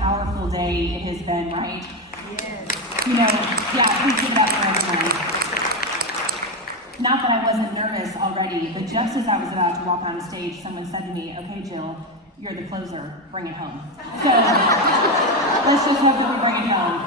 powerful day it has been, right? Yes. You know, yeah, please give it up for everyone. Not that I wasn't nervous already, but just as I was about to walk on stage, someone said to me, "Okay, Jill, you're the closer, bring it home." So, let's just hope that we bring it home.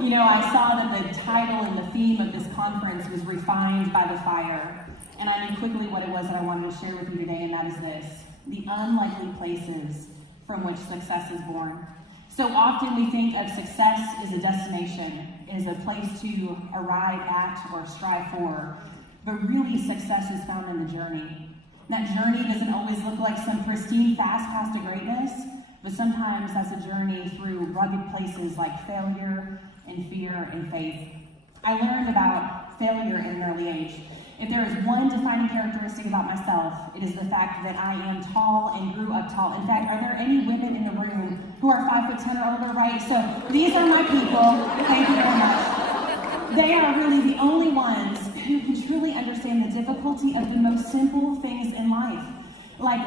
You know, I saw that the title and the theme of this conference was Refined by the Fire, and I knew quickly what it was that I wanted to share with you today, and that is this: the unlikely places from which success is born. So often we think of success as a destination, as a place to arrive at or strive for, but really success is found in the journey. That journey doesn't always look like some pristine fast pass to greatness, but sometimes that's a journey through rugged places like failure and fear and faith. I learned about failure at an early age. If there is one defining characteristic about myself, it is the fact that I am tall and grew up tall. In fact, are there any women in the room who are 5'10" or older, right? So these are my people. Thank you very much. They are really the only ones who can truly understand the difficulty of the most simple things in life, like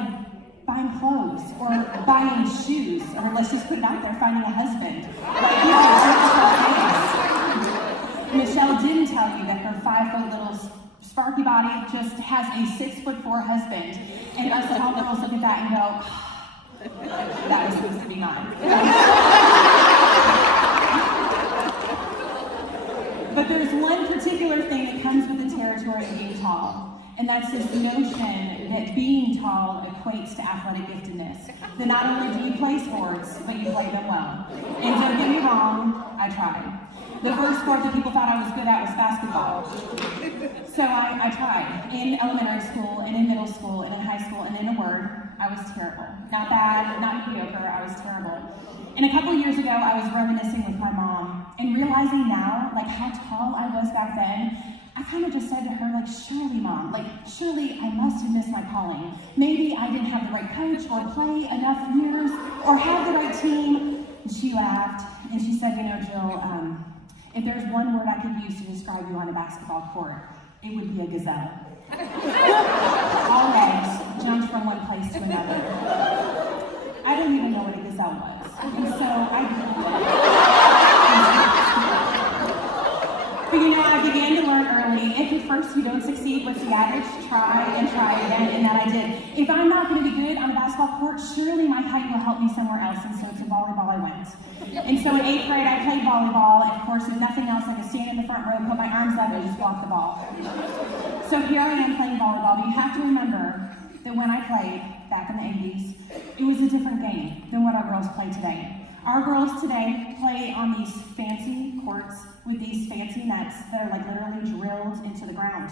buying clothes or buying shoes, or let's just put it out there, finding a husband. Like, these are difficult things. Michelle didn't tell you that her 5-foot little sparky body just has a 6'4" husband, and us tall girls look at that and go, "That was supposed to be mine." But there's one particular thing that comes with the territory of being tall, and that's this notion that being tall equates to athletic giftedness. That not only do you play sports, but you play them well. And don't get me wrong, I tried. The first sport that people thought I was good at was basketball. So I tried. In elementary school, and in middle school, and in high school, and in a word, I was terrible. Not bad, not mediocre, I was terrible. And a couple years ago, I was reminiscing with my mom, and realizing now, like, how tall I was back then, I kind of just said to her, like, "Surely, Mom, like, surely I must have missed my calling. Maybe I didn't have the right coach, or play enough years, or have the right team." And she laughed, and she said, "You know, Jill, if there's one word I could use to describe you on a basketball court, it would be a gazelle." All legs jumped from one place to another. I didn't even know what a gazelle was, and so I did. But you know, I began to learn early, if at first you don't succeed, what's the adage? Try and try again, and that I did. If I'm not going to be good on a basketball court, surely my height will help me somewhere else, and so to volleyball I went. And so in 8th grade, I played volleyball, and of course, if nothing else, I could stand in the front row, put my arms up, and just block the ball. So here I am playing volleyball, but you have to remember that when I played, back in the 80s, it was a different game than what our girls play today. Our girls today play on these fancy courts with these fancy nets that are like literally drilled into the ground.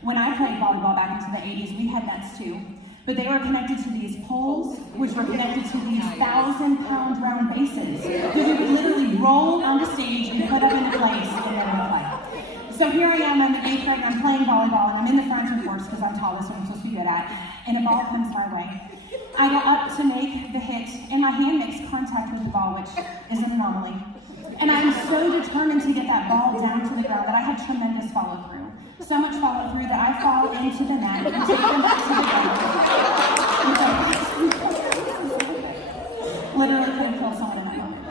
When I played volleyball back into the 80s, we had nets too, but they were connected to these poles, which were connected to these 1,000-pound round bases that we would literally roll on the stage and put up into place and then we'd play. So here I am, I'm in 8th grade, and I'm playing volleyball, and I'm in the front, of course, because I'm tall, that's what I'm supposed to be good at, and a ball comes my way. I go up to make the hit, and my hand makes contact with the ball, which is an anomaly. And I'm so determined to get that ball down to the ground that I had tremendous follow-through. So much follow-through that I fall into the net and take them back to the ground. Literally could have killed someone in that moment.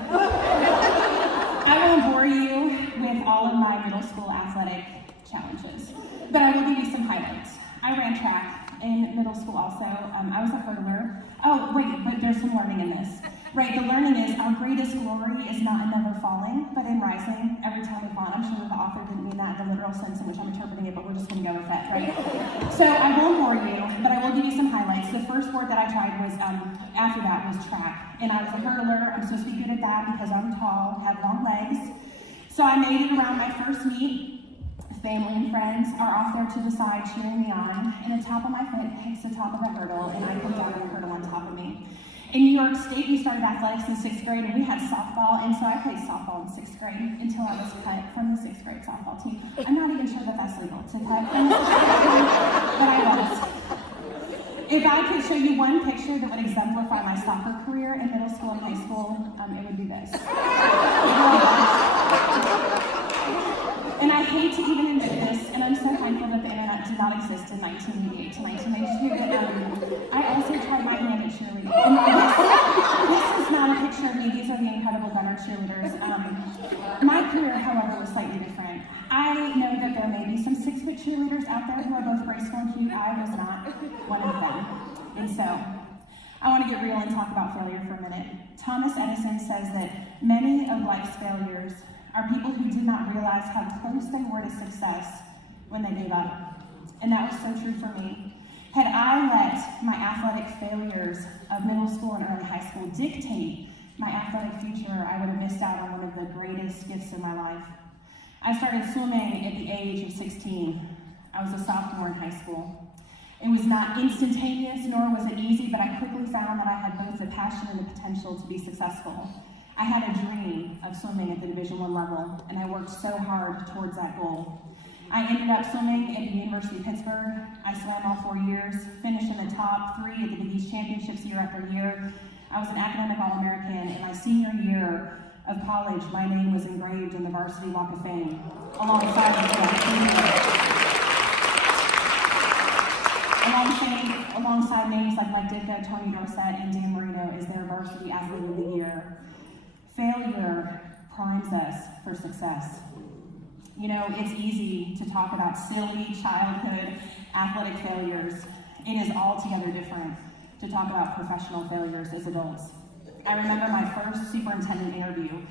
I won't bore you with all of my middle school athletic challenges, but I will give you some highlights. I ran track in middle school also. I was a hurdler. Oh, wait, but there's some learning in this. Right, the learning is our greatest glory is not in never falling, but in rising every time we fall. I'm sure the author didn't mean that in the literal sense in which I'm interpreting it, but we're just going to go with that, right? So I won't bore you, but I will give you some highlights. The first sport that I tried was, after that, was track. And I was a hurdler. I'm supposed to be good at that because I'm tall, have long legs. So I made it around my first meet. Family and friends are off there to the side cheering me on, and the top of my foot hits the top of a hurdle, and I come down on the hurdle on top of me. In New York State, we started athletics in 6th grade, and we had softball, and so I played softball in 6th grade until I was cut from the 6th grade softball team. I'm not even sure that that's legal to cut from the 6th grade team, but I was. If I could show you one picture that would exemplify my soccer career in middle school and high school, it would be this. And I hate to even admit this, and I'm so thankful that the internet did not exist in 1988 to 1992, but I also tried my hand at cheerleading. And this is not a picture of me. These cheerleaders. My career, however, was slightly different. I know that there may be some 6-foot cheerleaders out there who are both graceful and cute. I was not one of them. And so, I want to get real and talk about failure for a minute. Thomas Edison says that many of life's failures are people who did not realize how close they were to success when they gave up. And that was so true for me. Had I let my athletic failures of middle school and early high school dictate my athletic future, I would have missed out on one of the greatest gifts of my life. I started swimming at the age of 16. I was a sophomore in high school. It was not instantaneous, nor was it easy, but I quickly found that I had both the passion and the potential to be successful. I had a dream of swimming at the Division I level, and I worked so hard towards that goal. I ended up swimming at the University of Pittsburgh. I swam all 4 years, finished in the top 3 at the Big East Championships year after year. I was an academic All-American. In my senior year of college, my name was engraved in the Varsity Walk of Fame, alongside names like Mike Ditka, Tony Dorsett, and Dan Marino as their Varsity Athlete of the Year. Failure primes us for success. You know, it's easy to talk about silly childhood athletic failures. It is altogether different to talk about professional failures as adults. I remember my first superintendent interview.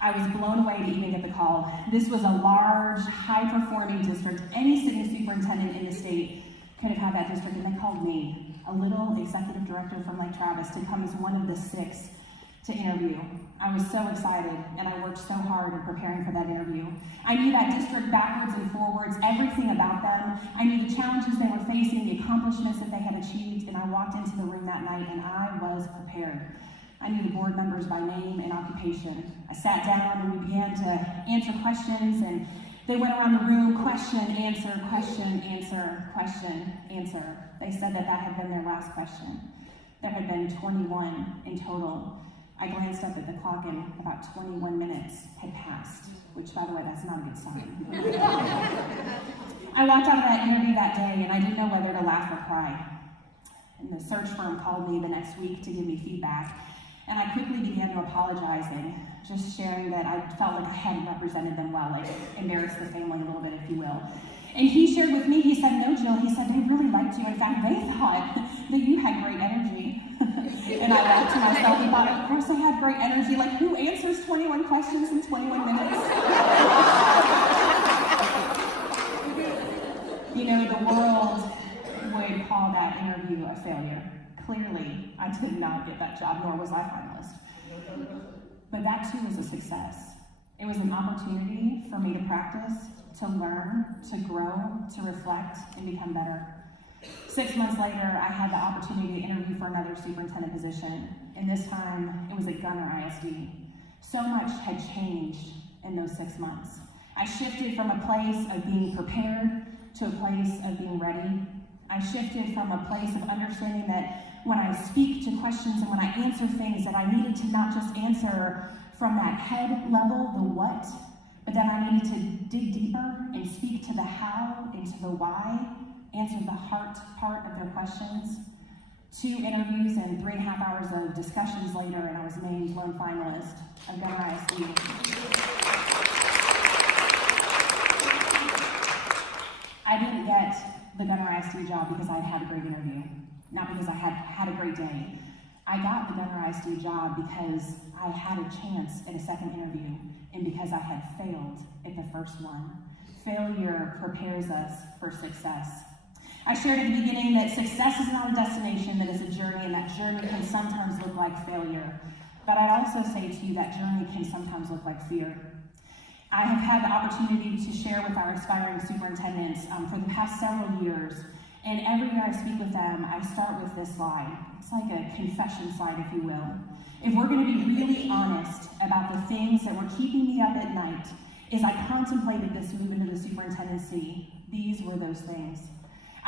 I was blown away to even get the call. This was a large, high-performing district. Any sitting superintendent in the state could have had that district, and they called me, a little executive director from Lake Travis, to come as one of the 6 to interview. I was so excited, and I worked so hard in preparing for that interview. I knew that district backwards and forwards, everything about them. I knew the challenges they were facing, the accomplishments that they had achieved, and I walked into the room that night, and I was prepared. I knew the board members by name and occupation. I sat down, and we began to answer questions, and they went around the room, question, answer, question, answer, question, answer. They said that that had been their last question. There had been 21 in total. I glanced up at the clock and about 21 minutes had passed, which, by the way, that's not a good sign. I walked out of that interview that day, and I didn't know whether to laugh or cry. And the search firm called me the next week to give me feedback, and I quickly began to apologize and just sharing that I felt like I hadn't represented them well, like embarrassed the family a little bit, if you will. And he shared with me, he said, "No, Jill," he said, "they really liked you. In fact, they thought that you had great energy." And I laughed to myself and thought, of course I had great energy. Like, who answers 21 questions in 21 minutes? You know, the world would call that interview a failure. Clearly, I did not get that job, nor was I finalist. But that too was a success. It was an opportunity for me to practice, to learn, to grow, to reflect, and become better. 6 months later, I had the opportunity to interview for another superintendent position, and this time it was at Gunner ISD. So much had changed in those 6 months. I shifted from a place of being prepared to a place of being ready. I shifted from a place of understanding that when I speak to questions and when I answer things, that I needed to not just answer from that head level, the what, but that I needed to dig deeper and speak to the how and to the why, answer the heart part of their questions. 2 interviews and 3.5 hours of discussions later, and I was named lone finalist of Gunner ISD. I didn't get the Gunner ISD job because I had a great interview, not because I had a great day. I got the Gunner ISD job because I had a chance at a second interview and because I had failed at the first one. Failure prepares us for success. I shared at the beginning that success is not a destination, that it's a journey, and that journey can sometimes look like failure. But I'd also say to you that journey can sometimes look like fear. I have had the opportunity to share with our aspiring superintendents for the past several years, and every year I speak with them, I start with this slide. It's like a confession slide, if you will. If we're going to be really honest about the things that were keeping me up at night as I contemplated this move into the superintendency, these were those things.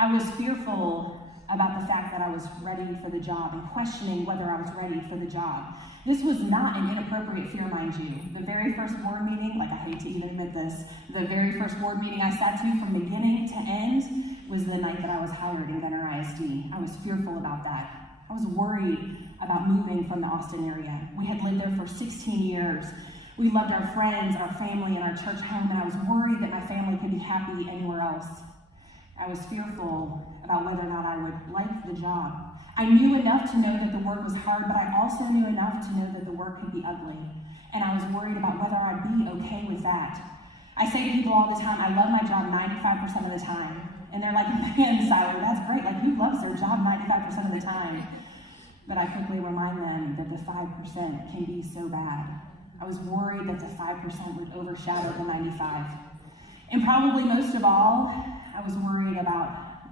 I was fearful about the fact that I was ready for the job and questioning whether I was ready for the job. This was not an inappropriate fear, mind you. The very first board meeting, like I hate to even admit this, the very first board meeting I sat to from beginning to end was the night that I was hired in Gunner ISD. I was fearful about that. I was worried about moving from the Austin area. We had lived there for 16 years. We loved our friends, our family, and our church home, and I was worried that my family could be happy anywhere else. I was fearful about whether or not I would like the job. I knew enough to know that the work was hard, but I also knew enough to know that the work could be ugly. And I was worried about whether I'd be okay with that. I say to people all the time, I love my job 95% of the time. And they're like, man, Siler, that's great. Like, who loves their job 95% of the time? But I quickly remind them that the 5% can be so bad. I was worried that the 5% would overshadow the 95. And probably most of all, I was worried about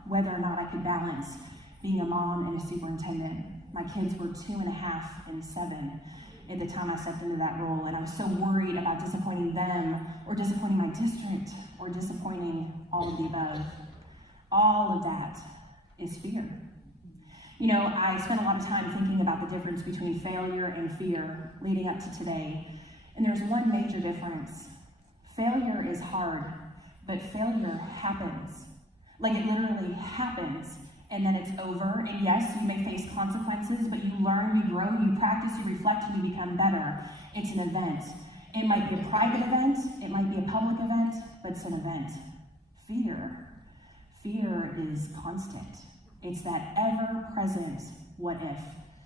whether or not I could balance being a mom and a superintendent. My kids were 2.5 and 7 at the time I stepped into that role, and I was so worried about disappointing them, or disappointing my district, or disappointing all of the above. All of that is fear. You know, I spent a lot of time thinking about the difference between failure and fear leading up to today, and there's one major difference. Failure is hard, but failure happens. Like, it literally happens, and then it's over, and yes, you may face consequences, but you learn, you grow, you practice, you reflect, and you become better. It's an event. It might be a private event, it might be a public event, but it's an event. Fear is constant. It's that ever-present what if,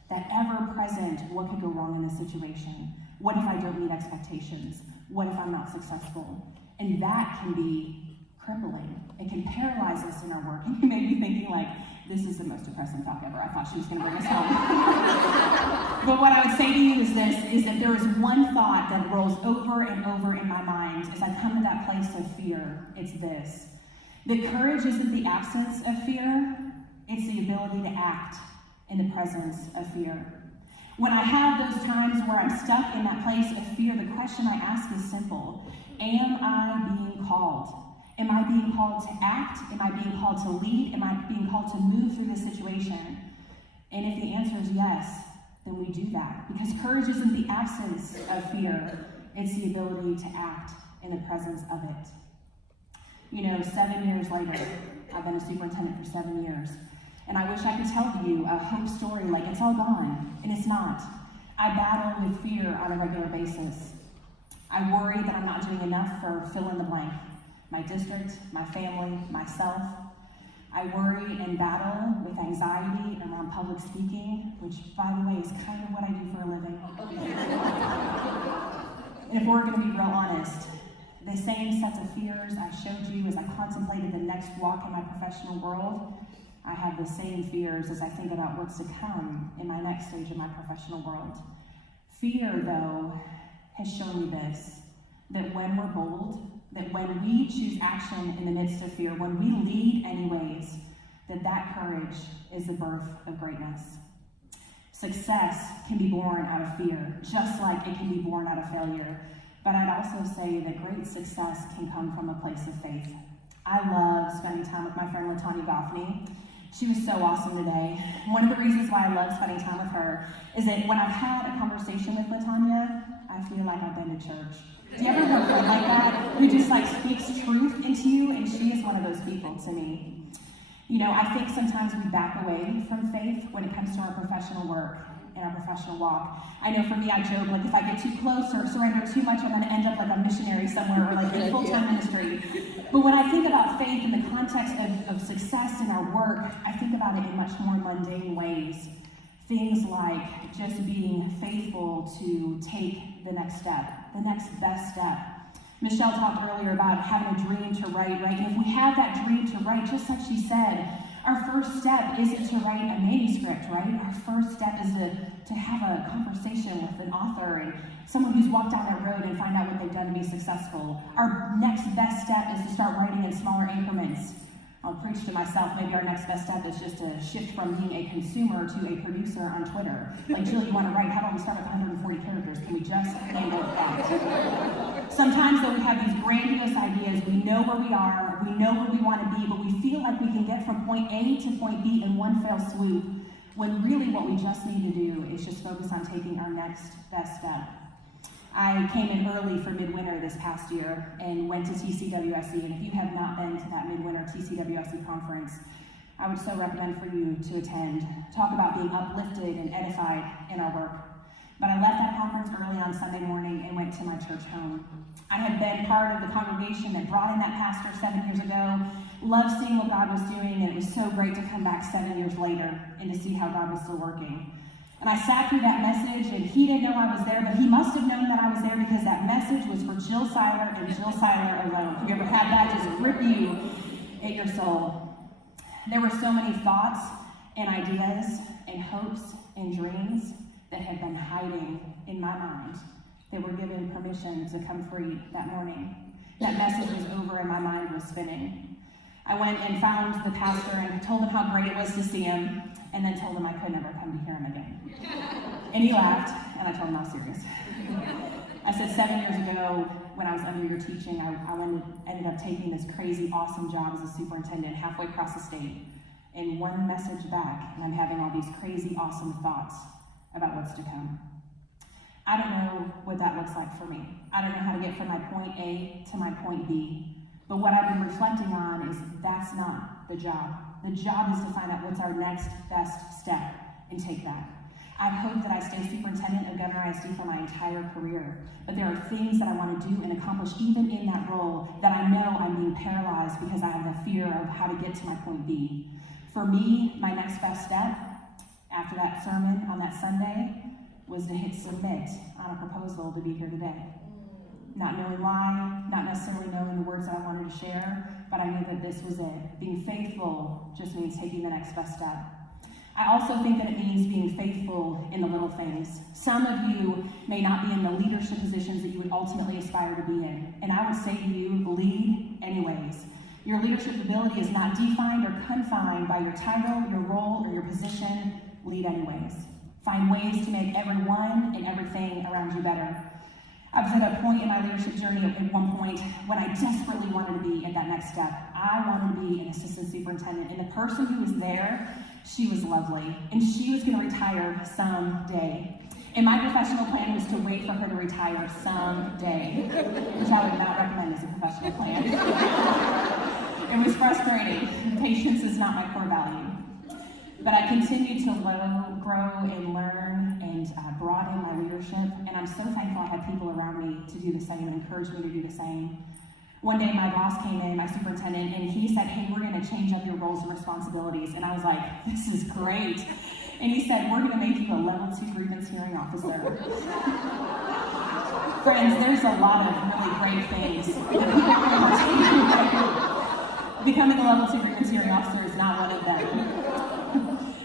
that ever-present what could go wrong in this situation. What if I don't meet expectations? What if I'm not successful? And that can be crippling. It can paralyze us in our work. And you may be thinking, like, this is the most depressing talk ever. I thought she was going to bring us home. But what I would say to you is this, is that there is one thought that rolls over and over in my mind as I come to that place of fear. It's this: that courage isn't the absence of fear, it's the ability to act in the presence of fear. When I have those times where I'm stuck in that place of fear, the question I ask is simple: am I being called? Am I being called to act? Am I being called to lead? Am I being called to move through this situation? And if the answer is yes, then we do that. Because courage isn't the absence of fear, it's the ability to act in the presence of it. You know, 7 years later, I've been a superintendent for 7 years, and I wish I could tell you a hope story like it's all gone, and it's not. I battle with fear on a regular basis. I worry that I'm not doing enough for fill in the blank. My district, my family, myself. I worry and battle with anxiety around public speaking, which, by the way, is kind of what I do for a living. And if we're going to be real honest, the same sets of fears I showed you as I contemplated the next walk in my professional world, I have the same fears as I think about what's to come in my next stage of my professional world. Fear, though, has shown me this, that when we're bold, that when we choose action in the midst of fear, when we lead anyways, that courage is the birth of greatness. Success can be born out of fear, just like it can be born out of failure. But I'd also say that great success can come from a place of faith. I love spending time with my friend Latanya Goffney. She was so awesome today. One of the reasons why I love spending time with her is that when I've had a conversation with Latanya, I feel like I've been to church. Do you ever have a friend like that who just like speaks truth into you? And she is one of those people to me. You know, I think sometimes we back away from faith when it comes to our professional work and our professional walk. I know for me, I joke, like if I get too close or surrender too much, I'm going to end up like a missionary somewhere or like in full-time ministry. But when I think about faith in the context of success in our work, I think about it in much more mundane ways. Things like just being faithful to take the next step, the next best step. Michelle talked earlier about having a dream to write, right? And if we have that dream to write, just like she said, our first step isn't to write a manuscript, right? Our first step is to have a conversation with an author and someone who's walked down that road and find out what they've done to be successful. Our next best step is to start writing in smaller increments. I'll preach to myself, maybe our next best step is just to shift from being a consumer to a producer on Twitter. Like, Jill, you want to write, how about we start with 140 characters? Can we just handle that? Sometimes, though, we have these grandiose ideas. We know where we are, we know where we want to be, but we feel like we can get from point A to point B in one fell swoop, when really what we just need to do is just focus on taking our next best step. I came in early for midwinter this past year and went to TCWSE, and if you have not been to that midwinter TCWSE conference, I would so recommend for you to attend. Talk about being uplifted and edified in our work. But I left that conference early on Sunday morning and went to my church home. I had been part of the congregation that brought in that pastor 7 years ago, loved seeing what God was doing, and it was so great to come back 7 years later and to see how God was still working. And I sat through that message, and he didn't know I was there, but he must have known that I was there because that message was for Jill Seiler and Jill Seiler alone. Have you ever had that just grip you at your soul? There were so many thoughts and ideas and hopes and dreams that had been hiding in my mind that were given permission to come free that morning. That message was over and my mind was spinning. I went and found the pastor and told him how great it was to see him, and then told him I could never come to hear him again. And he laughed, and I told him I was serious. I said 7 years ago, when I was under your teaching, I ended up taking this crazy, awesome job as a superintendent halfway across the state. And one message back, and I'm having all these crazy, awesome thoughts about what's to come. I don't know what that looks like for me. I don't know how to get from my point A to my point B. But what I've been reflecting on is that's not the job. The job is to find out what's our next best step and take that. I've hoped that I stay superintendent of Governor ISD for my entire career, but there are things that I want to do and accomplish even in that role that I know I'm being paralyzed because I have the fear of how to get to my point B. For me, my next best step after that sermon on that Sunday was to hit submit on a proposal to be here today. Not knowing why, not necessarily knowing the words that I wanted to share, but I knew that this was it. Being faithful just means taking the next best step. I also think that it means being faithful in the little things. Some of you may not be in the leadership positions that you would ultimately aspire to be in. And I would say to you, lead anyways. Your leadership ability is not defined or confined by your title, your role, or your position. Lead anyways. Find ways to make everyone and everything around you better. I was at a point in my leadership journey at one point when I desperately wanted to be at that next step. I wanted to be an assistant superintendent, and the person who was there, she was lovely, and she was going to retire someday. And my professional plan was to wait for her to retire someday, which I would not recommend as a professional plan. It was frustrating. Patience is not my core value. But I continued to grow and learn and broaden my leadership, and I'm so thankful I have people around me to do the same and encourage me to do the same. One day my boss came in, my superintendent, and he said, "Hey, we're going to change up your roles and responsibilities." And I was like, "This is great." And he said, "We're going to make you a level 2 grievance hearing officer." Friends, there's a lot of really great things that people can becoming a level 2 grievance hearing officer is not one of them.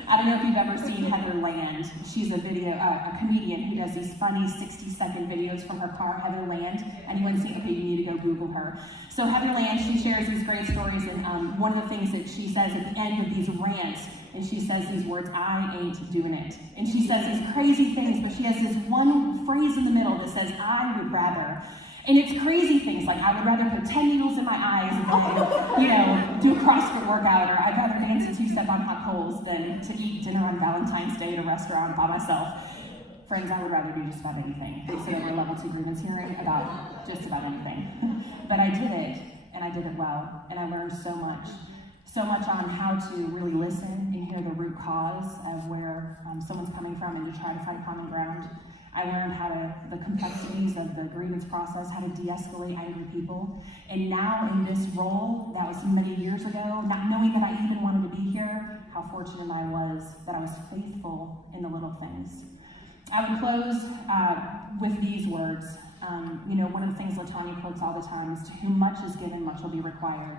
I don't know if you've ever seen Heather Land. She's a comedian who does these funny 60-second videos from her car, Heather Land. Anyone seen? Okay, you need to go Google her. So Heather Land, she shares these great stories, and one of the things that she says at the end of these rants, and she says these words, "I ain't doing it." And she says these crazy things, but she has this one phrase in the middle that says, "I would rather." And it's crazy things like, I would rather put 10 needles in my eyes than, do a CrossFit workout, or I'd rather dance a two-step on hot coals than to eat dinner on Valentine's Day at a restaurant by myself. Friends, I would rather do just about anything. They say over a level 2 grievance hearing about just about anything. But I did it, and I did it well, and I learned so much. So much on how to really listen and hear the root cause of where someone's coming from and to try to find common ground. I learned the complexities of the grievance process, how to de-escalate angry people. And now in this role, that was many years ago, not knowing that I even wanted to be here, how fortunate I was that I was faithful in the little things. I would close with these words. One of the things LaTanya quotes all the time is, "To whom much is given, much will be required."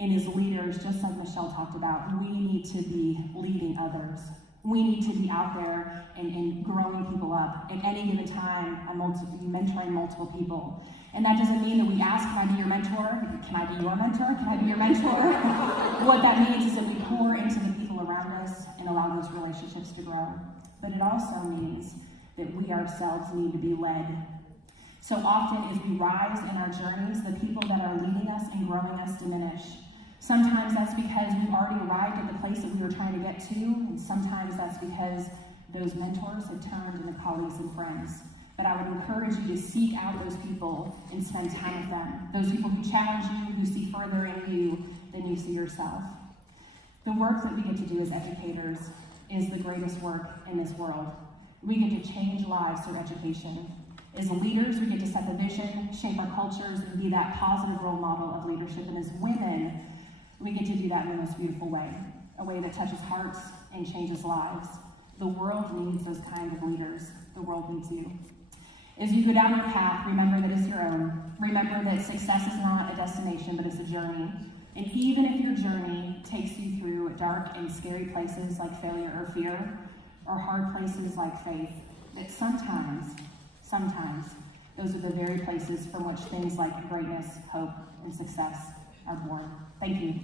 And as leaders, just like Michelle talked about, we need to be leading others. We need to be out there and growing people up. At any given time, I'm mentoring multiple people. And that doesn't mean that we ask, "Can I be your mentor? Can I be your mentor? Can I be your mentor?" What that means is that we pour into the people around us and allow those relationships to grow. But it also means that we ourselves need to be led. So often as we rise in our journeys, the people that are leading us and growing us diminish. Sometimes that's because we've already arrived at the place that we were trying to get to, and sometimes that's because those mentors have turned into colleagues and friends. But I would encourage you to seek out those people and spend time with them. Those people who challenge you, who see further in you than you see yourself. The work that we get to do as educators is the greatest work in this world. We get to change lives through education. As leaders, we get to set the vision, shape our cultures, and be that positive role model of leadership. And as women, we get to do that in the most beautiful way, a way that touches hearts and changes lives. The world needs those kinds of leaders. The world needs you. As you go down your path, remember that it's your own. Remember that success is not a destination, but it's a journey. And even if your journey takes you through dark and scary places like failure or fear, or hard places like faith, that sometimes, those are the very places from which things like greatness, hope, and success are born. Thank you.